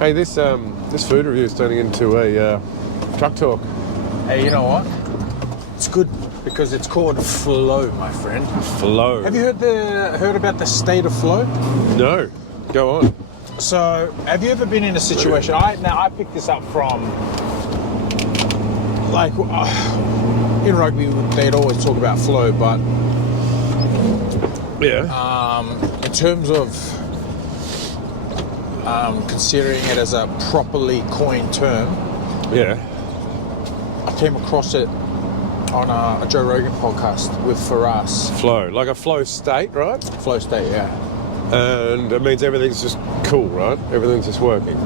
Hey, this food review is turning into a truck talk. Hey, you know what? It's good because it's called flow, my friend. Flow. Have you heard about the state of flow? No. Go on. So, have you ever been in a situation? I picked this up from like in rugby. They'd always talk about flow, but Yeah. in terms of considering it as a properly coined term, Yeah. I came across it on a Joe Rogan podcast with Faraz. Flow. Like a flow state, right? Flow state, yeah. And it means everything's just cool, right? Everything's just working.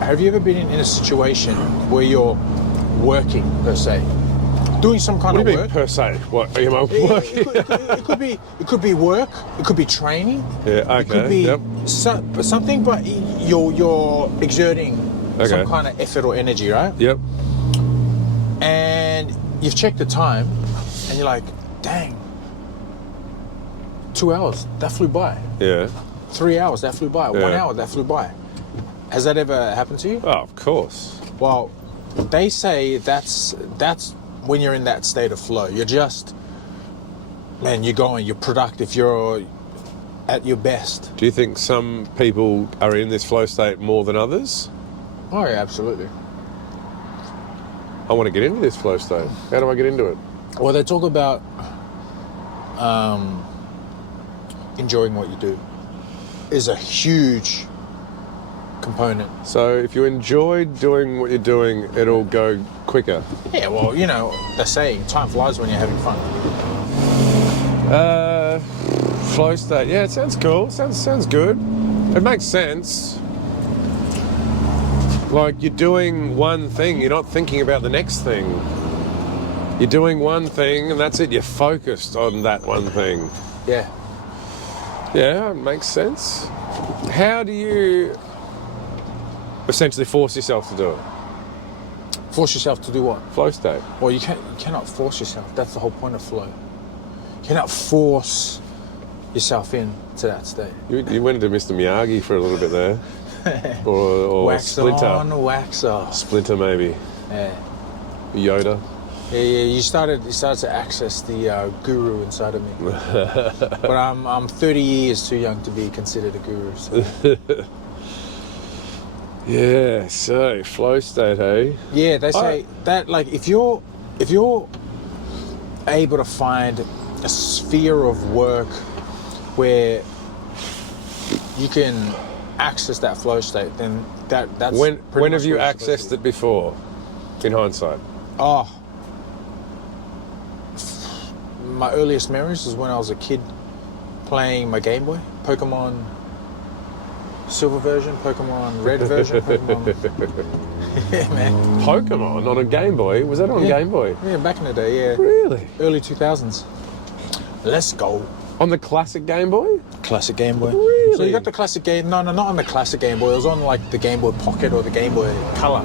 Have you ever been in a situation where you're working, per se? Doing some kind What of do you mean work? per se? What? Am I working? It could be work, it could be training, Yeah, okay. it could be Yep. something, but you're exerting Okay. some kind of effort or energy, right? Yep. And you've checked the time, and you're like, dang, 2 hours, that flew by. Yeah. 3 hours, that flew by. 1 Yeah. hour, that flew by. Has that ever happened to you? Oh, of course. Well, they say that's when you're in that state of flow. You're just, man, you're going, you're productive, you're at your best. Do you think some people are in this flow state more than others? Oh, yeah, absolutely. I want to get into this flow state. How do I get into it? Well, they talk about enjoying what you do is a huge component. So if you enjoy doing what you're doing, it'll go quicker. Yeah, well, you know, they're saying time flies when you're having fun. Flow state. Yeah, it sounds cool. Sounds good. It makes sense. Like you're doing one thing, you're not thinking about the next thing. You're doing one thing and that's it. You're focused on that one thing. Yeah. Yeah, it makes sense. How do you essentially force yourself to do it? Force yourself to do what? Flow state. Well, you cannot force yourself. That's the whole point of flow. You cannot force yourself into that state. You went into Mr. Miyagi for a little bit there. or Wax Splinter. on, wax off. Splinter maybe. Yeah. Yoda. Yeah, you started to access the guru inside of me. But I'm 30 years too young to be considered a guru. So. Yeah, so flow state, hey? Yeah, they say that like if you're able to find a sphere of work where you can access that flow state, then that's When have you accessed it before? In hindsight. Oh, my earliest memories is when I was a kid playing my Game Boy, Pokemon Silver version, Pokemon Red version, Pokemon. Yeah, man. Pokemon on a Game Boy? Was that on Game Boy? Yeah, back in the day, yeah. Really? Early 2000s. Let's go. On the classic Game Boy? Classic Game Boy. Really? So you got the classic game? No, not on the classic Game Boy. It was on like the Game Boy Pocket or the Game Boy Color.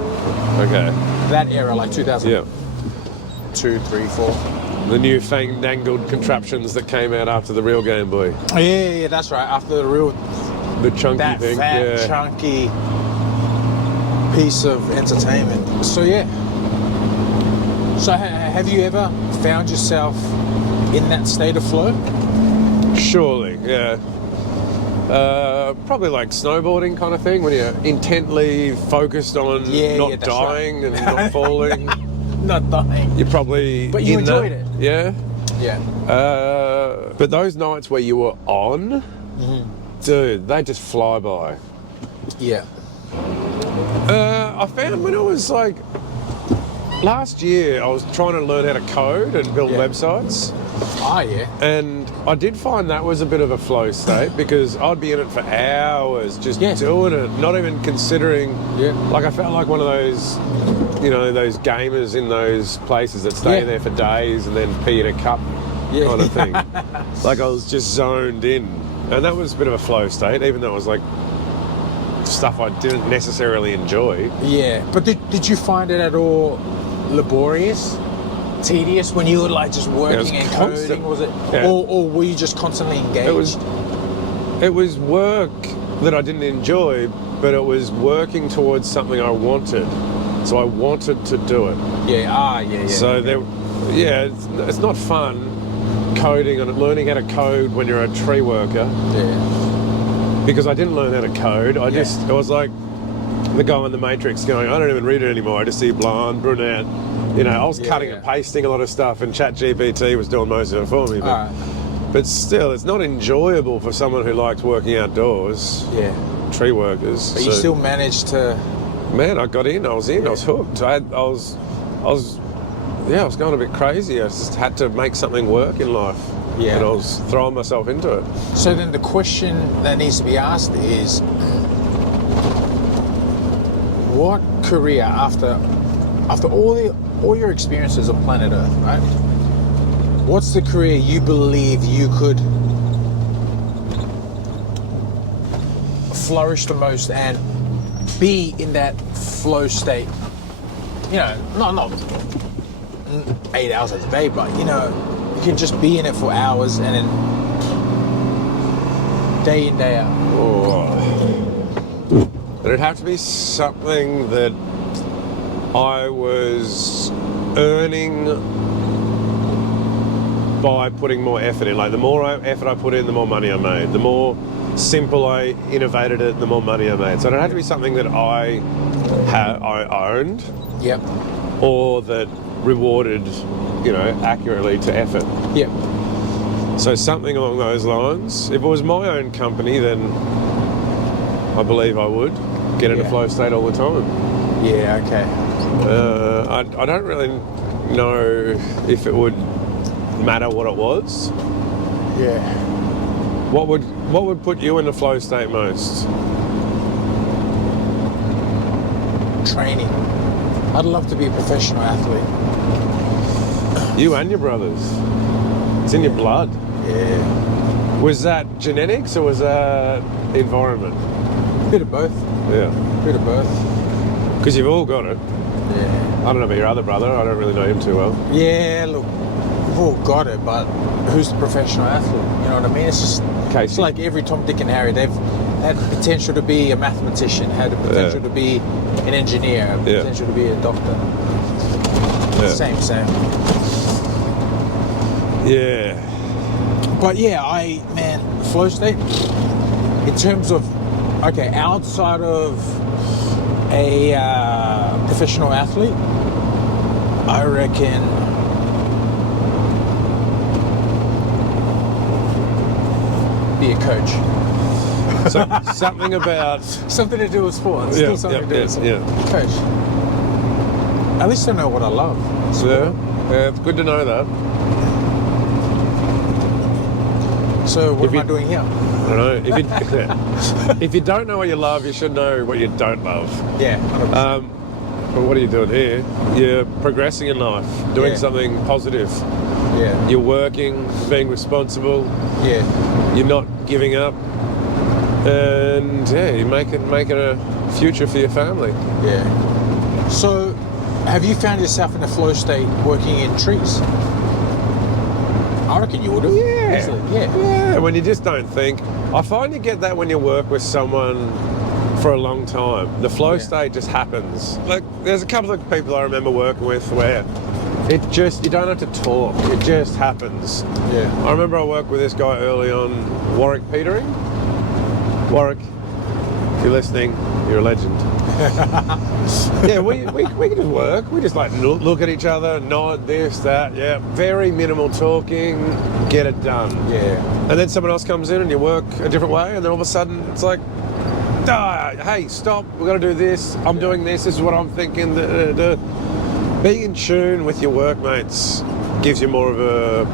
Okay. That era, like 2000. Yeah. 2, 3, 4. The new fandangled contraptions that came out after the real Game Boy. Yeah, that's right. After the real, The chunky that thing. fat, yeah. chunky piece of entertainment. So yeah. So have you ever found yourself in that state of flow? Surely, yeah. Probably like snowboarding kind of thing, when you're intently focused on not that's dying right. and not falling. Not dying. You're probably But you in enjoyed that. it. Yeah. Yeah. But those nights where you were on, dude, they just fly by. Yeah. I found when I was like last year, I was trying to learn how to code and build websites. Ah, yeah. And I did find that was a bit of a flow state because I'd be in it for hours just doing it, not even considering. Yeah. Like I felt like one of those, you know, those gamers in those places that stay there for days and then pee in a cup kind of thing. Like I was just zoned in. And that was a bit of a flow state, even though it was like stuff I didn't necessarily enjoy. Yeah. But did you find it at all laborious? Tedious when you were like just working and coding? Was it, or were you just constantly engaged? It was work that I didn't enjoy, but it was working towards something I wanted. So I wanted to do it. Yeah. So it's not fun coding and learning how to code when you're a tree worker. Yeah. Because I didn't learn how to code. I was like the guy in the Matrix going, I don't even read it anymore. I just see blonde, brunette. You know, I was cutting and pasting a lot of stuff, and ChatGPT was doing most of it for me. But still, it's not enjoyable for someone who likes working outdoors. Yeah. Tree workers. But you still managed to... Man, I got in. I was in. I was hooked. I was going a bit crazy. I just had to make something work in life. Yeah. And I was throwing myself into it. So then the question that needs to be asked is, what career after all your experiences on planet Earth, right? What's the career you believe you could flourish the most and be in that flow state? You know, not 8 hours a day, but you know, you can just be in it for hours and then day in, day out. It'd have to be something that I was earning by putting more effort in. Like the more effort I put in, the more money I made. The more simple I innovated it, the more money I made. So it had to be something that I owned. Yep. Or that rewarded, you know, accurately to effort. Yep. So something along those lines. If it was my own company, then I believe I would get in a flow state all the time. Yeah, okay. I don't really know if it would matter what it was. Yeah. What would put you in the flow state most? Training. I'd love to be a professional athlete. You and your brothers. It's in your blood. Yeah. Was that genetics or was that environment? Bit of both. Yeah. Bit of both. Because you've all got it. Yeah. I don't know about your other brother. I don't really know him too well. Yeah, look, we've all got it, but who's the professional athlete? You know what I mean? It's just, it's like every Tom, Dick and Harry. They've had the potential to be a mathematician, had the potential to be an engineer, the potential to be a doctor. Same. Yeah. But yeah, flow state, in terms of, outside of a professional athlete, I reckon be a coach. So something about... Something to do with sports. Still something to do with sports. Coach. At least I know what I love. Yeah, it's good to know that. So what am I doing here? I don't know. If you don't know what you love, you should know what you don't love. Yeah. But what are you doing here? You're progressing in life, doing something positive. Yeah. You're working, being responsible. Yeah. You're not giving up. And you're making a future for your family. Yeah. So, have you found yourself in a flow state working in trees? I reckon you would have. Yeah. Easily. Yeah, when you just don't think. I find you get that when you work with someone for a long time. The flow state just happens. Like, there's a couple of people I remember working with where you don't have to talk. It just happens. Yeah. I remember I worked with this guy early on, Warwick Petering. Warwick, if you're listening, you're a legend. Yeah, we can just work. We just like look at each other, nod, this, that, very minimal talking, get it done. Yeah. And then someone else comes in and you work a different way, and then all of a sudden it's like, hey, stop, we've got to do this, I'm doing this is what I'm thinking. Being in tune with your workmates gives you more of a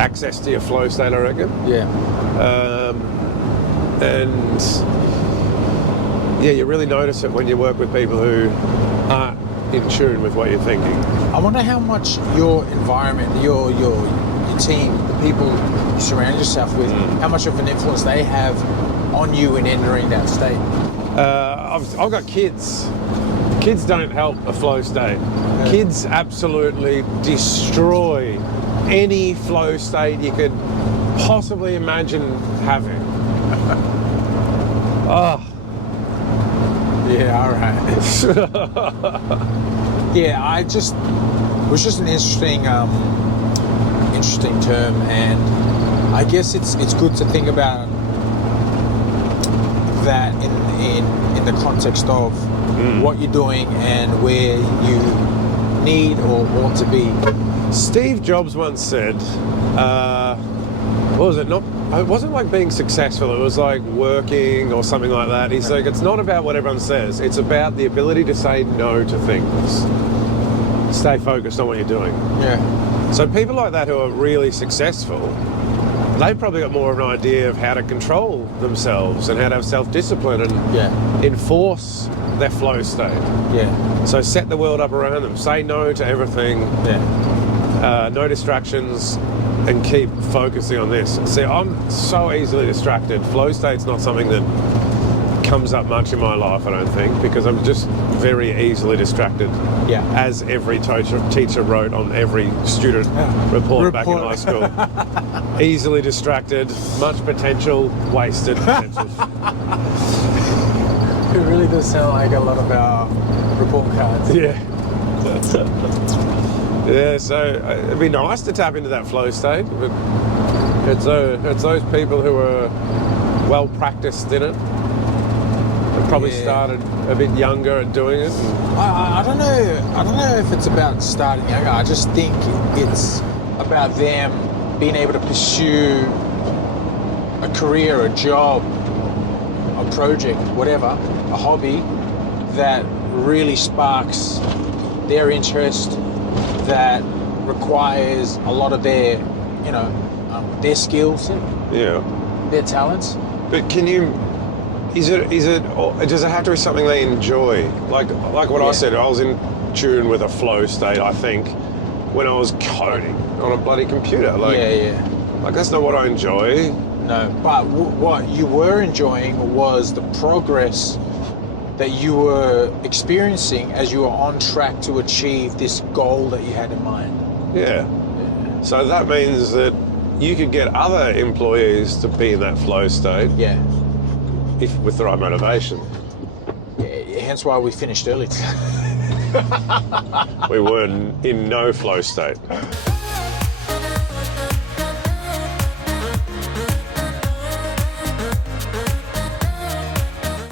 access to your flow state, I reckon. Yeah. And you really notice it when you work with people who aren't in tune with what you're thinking. I wonder how much your environment, your team, the people you surround yourself with, how much of an influence they have on you in entering that state. I've got kids. Kids don't help a flow state. Yeah. Kids absolutely destroy any flow state you could possibly imagine having. Oh, Yeah, all right. Yeah, it was just an interesting term, and I guess it's good to think about that in the context of what you're doing and where you need or ought to be. Steve Jobs once said, what was it? It wasn't like being successful, it was like working or something like that. He's like, it's not about what everyone says, it's about the ability to say no to things. Stay focused on what you're doing. Yeah. So people like that who are really successful, they've probably got more of an idea of how to control themselves and how to have self-discipline and enforce their flow state. Yeah. So set the world up around them. Say no to everything. Yeah. No distractions, and keep focusing on this. See, I'm so easily distracted. Flow state's not something that comes up much in my life, I don't think, because I'm just very easily distracted. Yeah. As every teacher wrote on every student report back in high school. Easily distracted, much potential, wasted potential. It really does sound like a lot of our report cards. Yeah. Yeah, so it'd be nice to tap into that flow state, but it's those people who are well practiced in it. They probably started a bit younger at doing it. I don't know if it's about starting younger. I just think it's about them being able to pursue a career, a job, a project, whatever, a hobby that really sparks their interest, that requires a lot of their, their skills, their talents. But can you? Does it have to be something they enjoy? Like what I said, I was in tune with a flow state, I think, when I was coding on a bloody computer. Like that's not what I enjoy. No, but what you were enjoying was the progress that you were experiencing as you were on track to achieve this goal that you had in mind. Yeah. So that means that you could get other employees to be in that flow state. Yeah. If with the right motivation. Yeah, hence why we finished early. We were in no flow state.